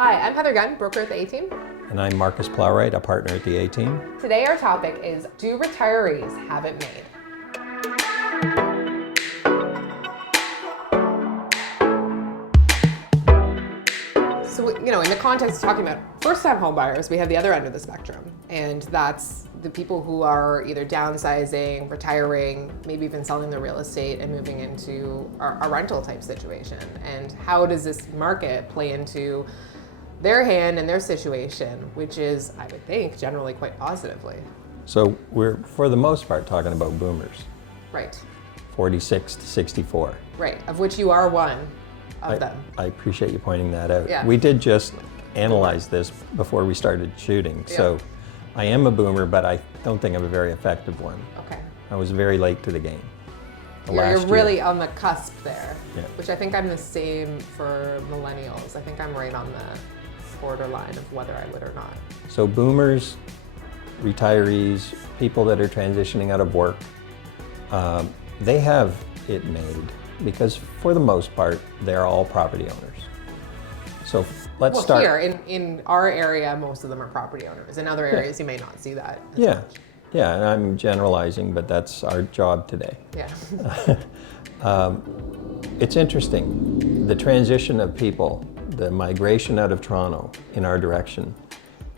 Hi, I'm Heather Gunn, broker at the A-Team. And I'm Marcus Plowright, a partner at the A-Team. Today our topic is, do retirees have it made? So, in the context of talking about first-time home buyers, we have the other end of the spectrum, and that's the people who are either downsizing, retiring, maybe even selling their real estate and moving into a rental type situation. And how does this market play into their hand and their situation, which is, I would think, generally quite positively. So we're, for the most part, talking about boomers. Right. 46 to 64. Right, of which you are one of them. I appreciate you pointing that out. Yeah. We did just analyze this before we started shooting. Yeah. So I am a boomer, but I don't think I'm a very effective one. Okay. I was very late to the game. You're really on the cusp there, Yeah. which I think I'm the same for millennials. I think I'm right on the borderline of whether I would or not. So boomers, retirees, people that are transitioning out of work, they have it made because for the most part, they're all property owners. So let's start. Here in our area, most of them are property owners. In other areas, you may not see that as Yeah, much. yeah, and I'm generalizing, but that's our job today. Yeah. It's interesting, the transition of people, the migration out of Toronto in our direction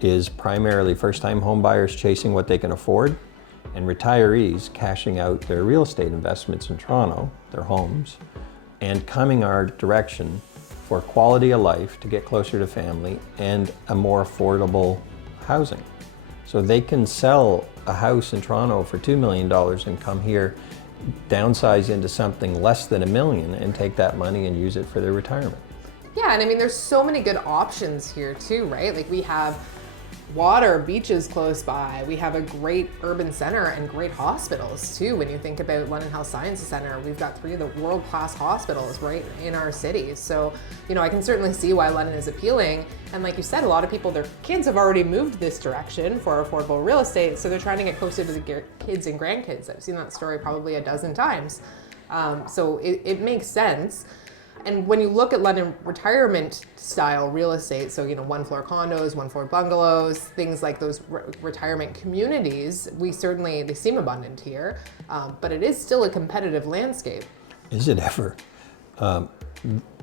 is primarily first-time home buyers chasing what they can afford and retirees cashing out their real estate investments in Toronto, their homes, and coming our direction for quality of life to get closer to family and a more affordable housing. So they can sell a house in Toronto for $2 million and come here, downsize into something less than $1 million and take that money and use it for their retirement. Yeah, and I mean, there's so many good options here too, right? Like we have water, beaches close by. We have a great urban center and great hospitals too. When you think about London Health Sciences Center, we've got 3 of the world-class hospitals right in our city. So, I can certainly see why London is appealing. And like you said, a lot of people, their kids have already moved this direction for affordable real estate. So they're trying to get closer to the kids and grandkids. I've seen that story probably a dozen times. So it makes sense. And when you look at London retirement style real estate, so one floor condos, one floor bungalows, things like those retirement communities, they seem abundant here, but it is still a competitive landscape. Is it ever?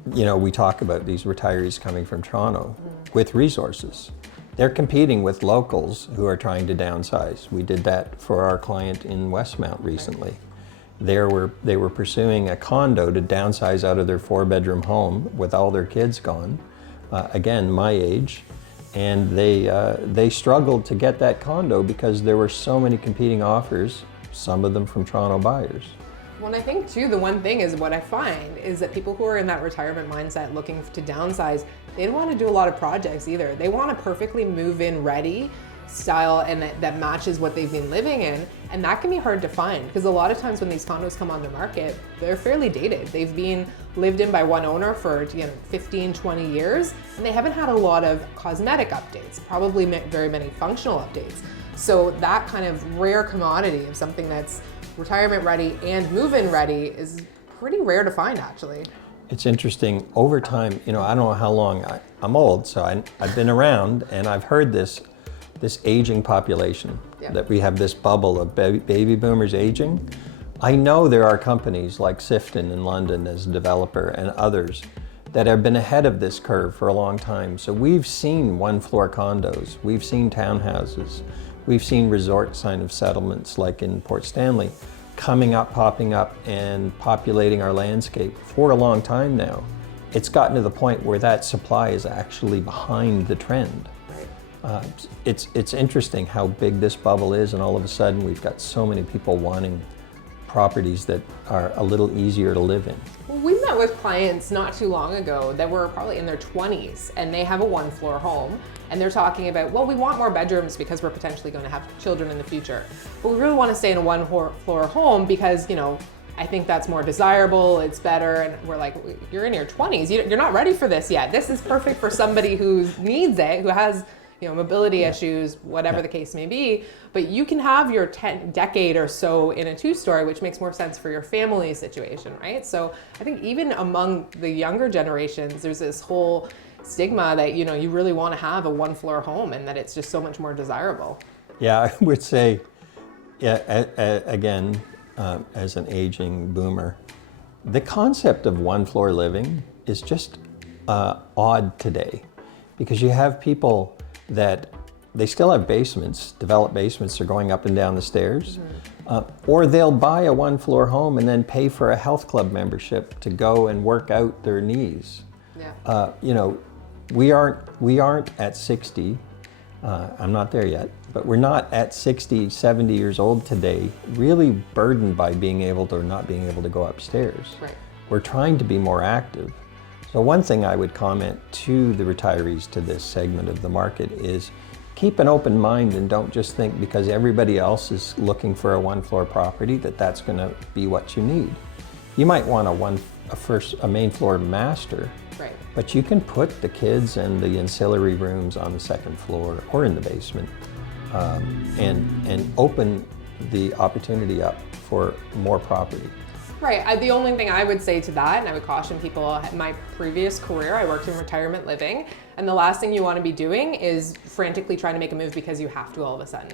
We talk about these retirees coming from Toronto with resources. They're competing with locals who are trying to downsize. We did that for our client in Westmount recently. They were pursuing a condo to downsize out of their 4-bedroom home with all their kids gone, again, my age, and they struggled to get that condo because there were so many competing offers, some of them from Toronto buyers. Well, and I think too, the one thing is what I find is that people who are in that retirement mindset looking to downsize, they don't want to do a lot of projects either. They want a perfectly move-in ready style and that matches what they've been living in, and that can be hard to find because a lot of times when these condos come on the market, they're fairly dated. They've been lived in by one owner for 15, 20 years, and they haven't had a lot of cosmetic updates, probably very many functional updates. So that kind of rare commodity of something that's retirement ready and move-in ready is pretty rare to find, actually. It's interesting, over time, I don't know how long, I'm old, so I've been around and I've heard this aging population, that we have this bubble of baby boomers aging. I know there are companies like Sifton in London as a developer and others that have been ahead of this curve for a long time. So we've seen one-floor condos, we've seen townhouses, we've seen resort kind of settlements like in Port Stanley coming up, popping up and populating our landscape for a long time now. It's gotten to the point where that supply is actually behind the trend. It's interesting how big this bubble is, and all of a sudden we've got so many people wanting properties that are a little easier to live in. Well, we met with clients not too long ago that were probably in their 20s and they have a one-floor home and they're talking about, well, we want more bedrooms because we're potentially going to have children in the future, but we really want to stay in a one-floor home because, I think that's more desirable, it's better. And we're like, you're in your 20s, you're not ready for this yet. This is perfect for somebody who needs it, who has mobility issues, whatever the case may be, but you can have your decade or so in a 2-story, which makes more sense for your family situation, right? So I think even among the younger generations, there's this whole stigma that, you know, you really want to have a one floor home and that it's just so much more desirable. Yeah, I would say, yeah, again, as an aging boomer, the concept of one floor living is just odd today, because you have people that they still have basements, developed basements, they're going up and down the stairs, or they'll buy a one floor home and then pay for a health club membership to go and work out their knees. Yeah. You know, we aren't at 60, I'm not there yet, but we're not at 60, 70 years old today really burdened by being able to or not being able to go upstairs. Right. We're trying to be more active. So one thing I would comment to the retirees to this segment of the market is keep an open mind and don't just think because everybody else is looking for a one floor property that that's going to be what you need. You might want a main floor master. Right. But you can put the kids and the ancillary rooms on the second floor or in the basement, and open the opportunity up for more property. Right. The only thing I would say to that, and I would caution people, in my previous career, I worked in retirement living, and the last thing you want to be doing is frantically trying to make a move because you have to all of a sudden.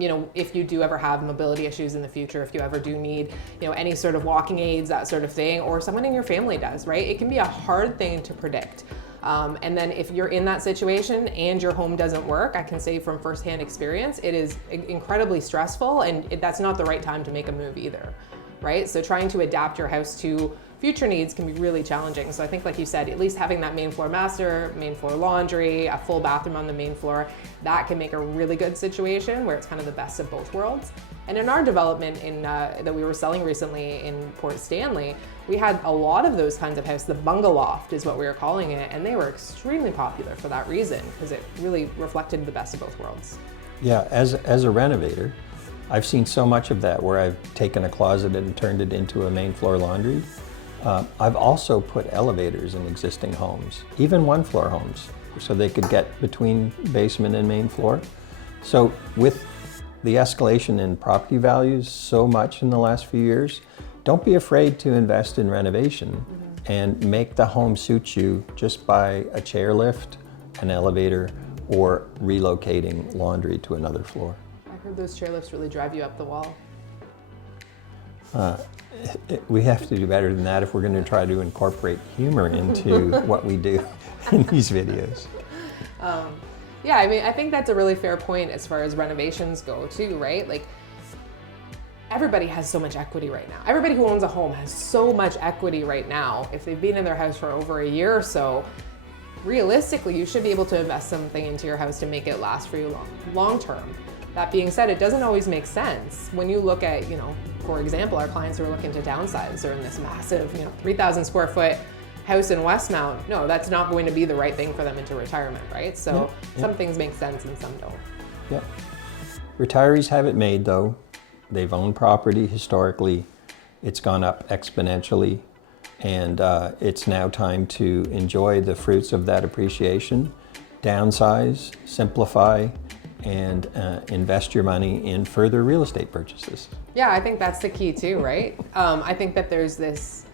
You know, if you do ever have mobility issues in the future, if you ever do need, you know, any sort of walking aids, that sort of thing, or someone in your family does, right? It can be a hard thing to predict. And then if you're in that situation and your home doesn't work, I can say from firsthand experience, it is incredibly stressful, and that's not the right time to make a move either, right? So trying to adapt your house to future needs can be really challenging. So I think, like you said, at least having that main floor master, main floor laundry, a full bathroom on the main floor, that can make a really good situation where it's kind of the best of both worlds. And in our development that we were selling recently in Port Stanley, we had a lot of those kinds of houses. The bungalow loft is what we were calling it, and they were extremely popular for that reason, because it really reflected the best of both worlds. Yeah, as a renovator, I've seen so much of that where I've taken a closet and turned it into a main floor laundry. I've also put elevators in existing homes, even one floor homes, so they could get between basement and main floor. So with the escalation in property values so much in the last few years, don't be afraid to invest in renovation and make the home suit you just by a chairlift, an elevator, or relocating laundry to another floor. I heard those chairlifts really drive you up the wall. We have to do better than that if we're going to try to incorporate humor into what we do in these videos. Yeah, I mean, I think that's a really fair point as far as renovations go too, right? Like, everybody has so much equity right now. Everybody who owns a home has so much equity right now. If they've been in their house for over a year or so, realistically, you should be able to invest something into your house to make it last for you long term. That being said, it doesn't always make sense. When you look at, you know, for example, our clients who are looking to downsize, they're in this massive, 3,000 square foot house in Westmount. No, that's not going to be the right thing for them into retirement, right? So some things make sense and some don't. Yeah. Retirees have it made though. They've owned property historically. It's gone up exponentially, and it's now time to enjoy the fruits of that appreciation, downsize, simplify, and invest your money in further real estate purchases. Yeah, I think that's the key too, right? I think that there's this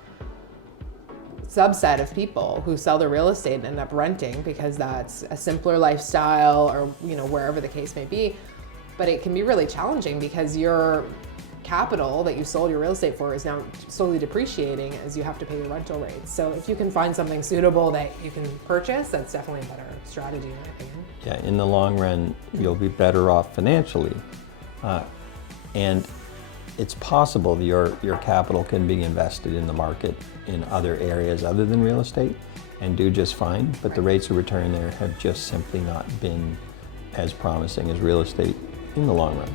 subset of people who sell their real estate and end up renting because that's a simpler lifestyle, or wherever the case may be. But it can be really challenging because your capital that you sold your real estate for is now slowly depreciating as you have to pay your rental rates. So if you can find something suitable that you can purchase, that's definitely a better strategy in my opinion. Yeah, in the long run, you'll be better off financially. And it's possible that your capital can be invested in the market in other areas other than real estate and do just fine, but the rates of return there have just simply not been as promising as real estate in the long run.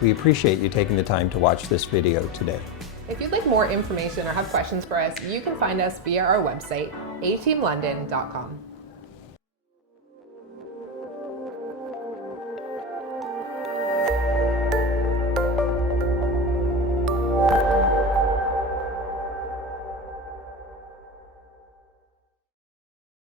We appreciate you taking the time to watch this video today. If you'd like more information or have questions for us, you can find us via our website, ateamlondon.com.